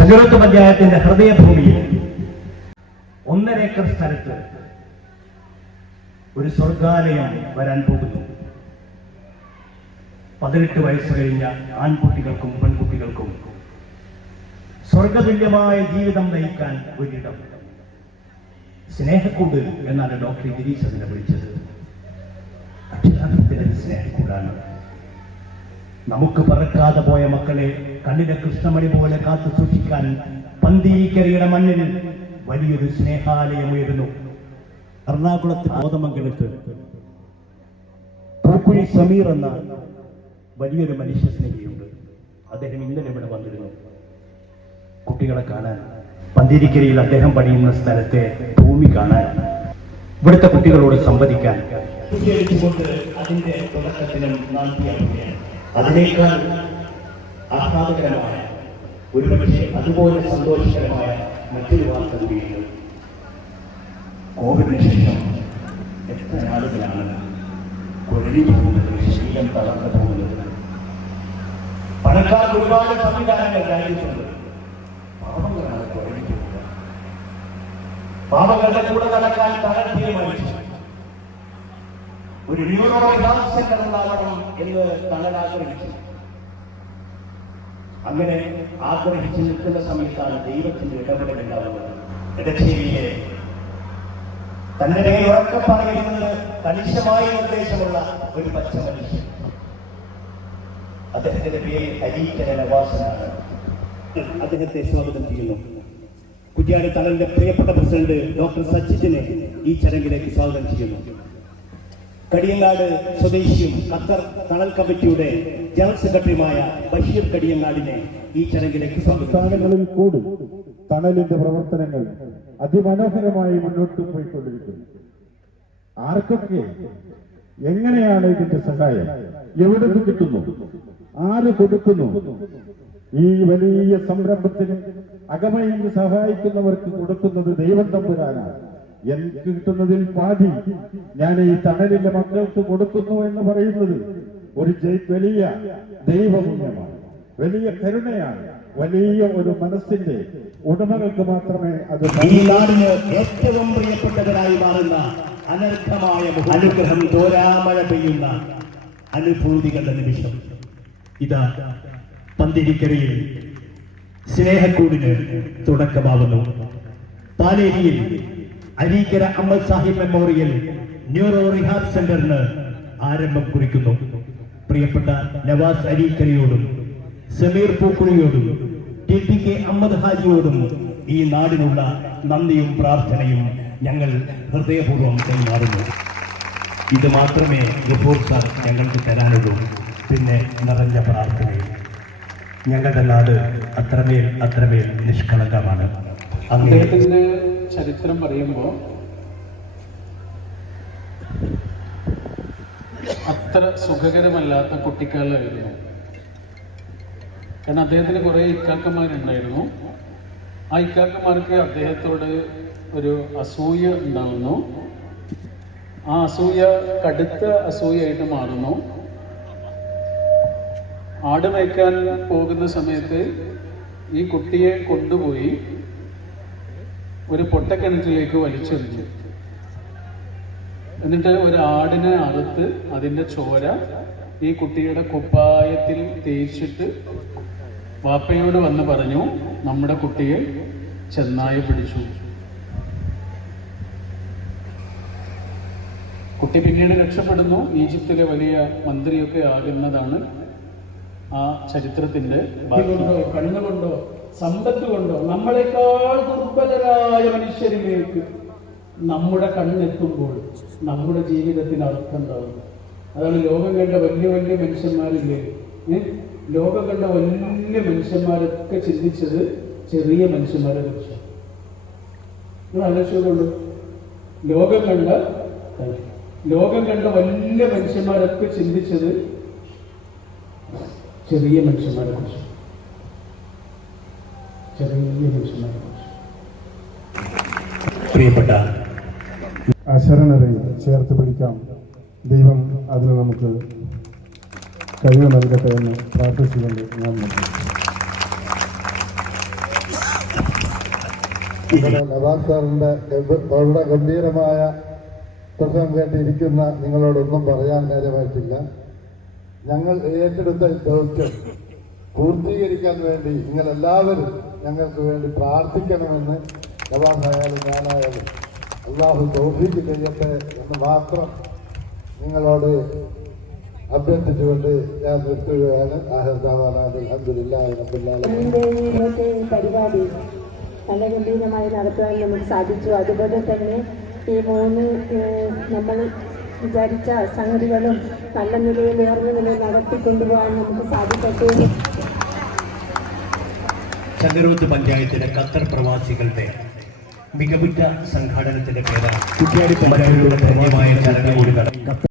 ചെങ്ങലത്ത് പഞ്ചായത്തിന്റെ ഹൃദയഭൂമിയിൽ ഒന്നര ഏക്കർ സ്ഥലത്ത് ഒരു സ്വർഗാലയം വരാൻ പോകുന്നു. പതിനെട്ട് വയസ്സ് കഴിഞ്ഞ ആൺകുട്ടികൾക്കും പെൺകുട്ടികൾക്കും സ്വർഗതുല്യമായ ജീവിതം നയിക്കാൻ ഒരിടം. സ്നേഹക്കൂട് എന്നാണ് ഡോക്ടർ ഗിരീശ് അതിനെ വിളിച്ചത്. അക്ഷരാർത്ഥത്തിൽ സ്നേഹക്കൂടാണ്. നമുക്ക് പറക്കാതെ പോയ മക്കളെ കണ്ണിലെ കൃഷ്ണമണി പോലെ കാത്തു സൂക്ഷിക്കാൻ പന്തീക്കരയുടെ മണ്ണിൽ വലിയൊരു സ്നേഹാലയം ഉയരുന്നു എറണാകുളത്ത് കോതമംഗലത്ത് പൂക്കുഴി സമീർ എന്ന വലിയൊരു മനുഷ്യ സ്നേഹിയുണ്ട്. അദ്ദേഹം ഇന്നലെ ഇവിടെ വന്നിരുന്നു. കുട്ടികളെ കാണാൻ പന്തിരിക്കരയിൽ അദ്ദേഹം പണിയുന്ന സ്ഥലത്തെ ഭൂമി കാണാൻ ഇവിടുത്തെ കുട്ടികളോട് സംവദിക്കാൻ. അതിന്റെ തുടക്കത്തിനും നാന്തിയാവുകയാണ് അതിനേക്കാൾ ആഹ്ലാദകരമായ ഒരുപക്ഷെ അതുപോലെ സന്തോഷകരമായ മറ്റൊരു വാർത്ത കൂടിയുണ്ട് കോവിഡിന് ശേഷം എത്ര ആളുകളാണ് കുഴലി പോകുന്നത് ശരീരം തളർന്നു പോകുന്നത്? പണക്കാർക്ക് ഒരുപാട് സംവിധാനങ്ങൾ പാവങ്ങളാണ് കുഴലി പോകുക പാവങ്ങളുടെ കൂടെ നടക്കാൻ തീരുമാനിച്ചു ഒരു ന്യൂറോ റിഹാബ് സെന്റർ ഉണ്ടാകണം എന്ന് തണൽ ആഗ്രഹിച്ചു. അങ്ങനെ ആഗ്രഹിച്ച് നിൽക്കുന്ന സമയത്താണ് ദൈവത്തിന്റെ ഇടപെടൽ ഉണ്ടാവുന്നത്. ഇടച്ചേരിയിലെ തന്റെ പേര് ഉറക്കെ പറയുന്നത് കണിശമായ നിർദ്ദേശമുള്ള ഒരു പച്ച മനുഷ്യൻ അദ്ദേഹത്തിന്റെ പേര് നവാസനാണ് അദ്ദേഹത്തെ സ്വാഗതം ചെയ്യുന്നു. കുറ്റ്യാടി തങ്ങളുടെ പ്രിയപ്പെട്ട പ്രസിഡന്റ് ഡോക്ടർ സച്ചിദിനെ ഈ ചടങ്ങിലേക്ക് സ്വാഗതം ചെയ്യുന്നു. കടിയങ്ങാട് സ്വദേശിയും ഖത്തർ തണൽ കമ്മിറ്റിയുടെ ജനറൽ സെക്രട്ടറിയുമായ ബഷീർ കടിയങ്ങാടിനെ ഈ ചടങ്ങിലേക്ക് സംസ്ഥാനങ്ങളിൽ കൂടും തണലിന്റെ പ്രവർത്തനങ്ങൾ അതിമനോഹരമായി മുന്നോട്ട് പോയിക്കൊണ്ടിരിക്കുന്നു. ആർക്കൊക്കെ എങ്ങനെയാണ് ഇതിന്റെ സഹായം? എവിടെ കിട്ടുന്നു? ആര് കൊടുക്കുന്നു? ഈ വലിയ സംരംഭത്തിന് അകമയിൽ സഹായിക്കുന്നവർക്ക് കൊടുക്കുന്നത് ദൈവം തമ്പുരാനാണ്. എനിക്ക് കിട്ടുന്നതിൽ പാതി ഞാൻ ഈ തണലിന്റെ മക്കൾക്ക് കൊടുക്കുന്നു എന്ന് പറയുന്നത് ഒരു വലിയ ദൈവപുണ്യമാണ് വലിയ കരുണയാണ് വലിയ ഒരു മനസ്സിന്റെ ഉടമകൾക്ക് മാത്രമേ അത് ഈ നാടിന് ഏറ്റവും പ്രിയപ്പെട്ടവരായി മാറുന്ന അനർഹമായ അനുഗ്രഹം തോരാമഴ പെയ്യുന്ന അനുഭൂതികളുടെ നിമിഷം ഇതാ പന്തിരിക്കരയിൽ സ്നേഹക്കൂടിന് തുടക്കമാവുന്നു. പാലേരിയിൽ Areekkara Ammad Sahib memorial neuro rehab സെന്ററിന് ആരംഭം കുറിക്കുന്നു. പ്രിയപ്പെട്ട നവാസ് അരീക്കരയോടും സമീർ പൂക്കുളിയോടും ടി പി കെ അഹമ്മദ് ഹാജിയോടും ഈ നാടിനുള്ള നന്ദിയും പ്രാർത്ഥനയും ഞങ്ങൾ ഹൃദയപൂർവം കൈമാറുന്നു. ഇത് മാത്രമേ ഗഫൂർ സാർ ഞങ്ങൾക്ക് തരാനുള്ളൂ. പിന്നെ നിറഞ്ഞ പ്രാർത്ഥനയും. ഞങ്ങളുടെ നാട് അത്രമേൽ അത്രമേൽ നിഷ്കളങ്കമാണ്. അങ്ങനെ അദ്ദേഹത്തിന്റെ ചരിത്രം പറയുമ്പോൾ അത്ര സുഖകരമല്ലാത്ത കുട്ടിക്കാലമായിരുന്നു കാരണം അദ്ദേഹത്തിന് കുറേ ഇക്കാക്കന്മാരുണ്ടായിരുന്നു. ആ ഇക്കാക്കന്മാർക്ക് അദ്ദേഹത്തോട് ഒരു അസൂയ ഉണ്ടാകുന്നു ആ അസൂയ കടുത്ത അസൂയായിട്ട് മാറുന്നു. ആട് മേയ്ക്കാൻ പോകുന്ന സമയത്ത് ഈ കുട്ടിയെ കൊണ്ടുപോയി ഒരു പൊട്ടക്കിണറ്റിലേക്ക് വലിച്ചെറിഞ്ഞു. എന്നിട്ട് ഒരു ആടിനെ അറുത്ത് അതിന്റെ ചോര ഈ കുട്ടിയുടെ കുപ്പായത്തിൽ തേച്ചിട്ട് വാപ്പയോട് വന്ന് പറഞ്ഞു നമ്മുടെ കുട്ടിയെ ചെന്നായി പിടിച്ചു. കുട്ടി പിന്നീട് രക്ഷപ്പെടുന്നു. ഈജിപ്തിലെ വലിയ മന്ത്രിയൊക്കെ ആകുന്നതാണ് ആ ചരിത്രത്തിന്റെ കണ്ണുകൊണ്ടോ സമ്പത്ത് കൊണ്ടോ നമ്മളെക്കാൾ ദുർബലരായ മനുഷ്യരിലേക്ക് നമ്മുടെ കണ്ണെത്തുമ്പോൾ നമ്മുടെ ജീവിതത്തിന് അർത്ഥം ഉണ്ടാവും അതാണ് ലോകം കണ്ട വലിയ വലിയ മനുഷ്യന്മാരില്ലേ? ലോകം കണ്ട വലിയ മനുഷ്യന്മാരൊക്കെ ചിന്തിച്ചത് ചെറിയ മനുഷ്യന്മാരെ കുറിച്ച്. നിങ്ങൾ ആലോചിച്ചോളൂ ലോകം കണ്ട ലോകം കണ്ട വലിയ മനുഷ്യന്മാരൊക്കെ ചിന്തിച്ചത് ചെറിയ മനുഷ്യന്മാരെ കുറിച്ചാണ് പ്രിയപ്പെട്ട അശരണരെ ചേർത്ത് പിടിക്കാം. ദൈവം അതിന് നമുക്ക് കഴിവ് നൽകട്ടെ എന്ന് പ്രാർത്ഥിച്ചുകൊണ്ട് ഞാൻ നവാസ് വളരെ ഗംഭീരമായ പ്രസംഗം കേട്ടിരിക്കുന്ന നിങ്ങളോടൊന്നും പറയാൻ നേരമായിട്ടില്ല. ഞങ്ങൾ ഏറ്റെടുത്ത ദൗത്യം പൂർത്തീകരിക്കാൻ വേണ്ടി നിങ്ങളെല്ലാവരും ഞങ്ങൾക്ക് വേണ്ടി പ്രാർത്ഥിക്കണമെന്ന് ജവാസായാലും ഞാനായാലും അള്ളാഹു തോഫീക്ക് ചെയ്യട്ടെ എന്ന് മാത്രം നിങ്ങളോട് അഭ്യർത്ഥിച്ചുകൊണ്ട് ഞാൻ നിർത്തുകയാണ്. പരിപാടി നല്ല ഗംഭീരമായി നടത്തുവാൻ നമുക്ക് സാധിച്ചു. അതുപോലെ തന്നെ ഈ മൂന്ന് നമ്മൾ വിചാരിച്ച സംഗതികളും നല്ല നിലയിൽ ഉയർന്ന നിലയിൽ നടത്തിക്കൊണ്ടുപോകാൻ നമുക്ക് സാധിക്കട്ടെ ചങ്ങരോത്ത് പഞ്ചായത്തിലെ ഖത്തർ പ്രവാസികളുടെ മികവുറ്റ സംഘാടനത്തിന്റെ പേരാണ്. കുട്ടിയാടി പഞ്ചായത്തിലൂടെ ധന്യമായ ചടങ്ങ് കൂടി നടക്കും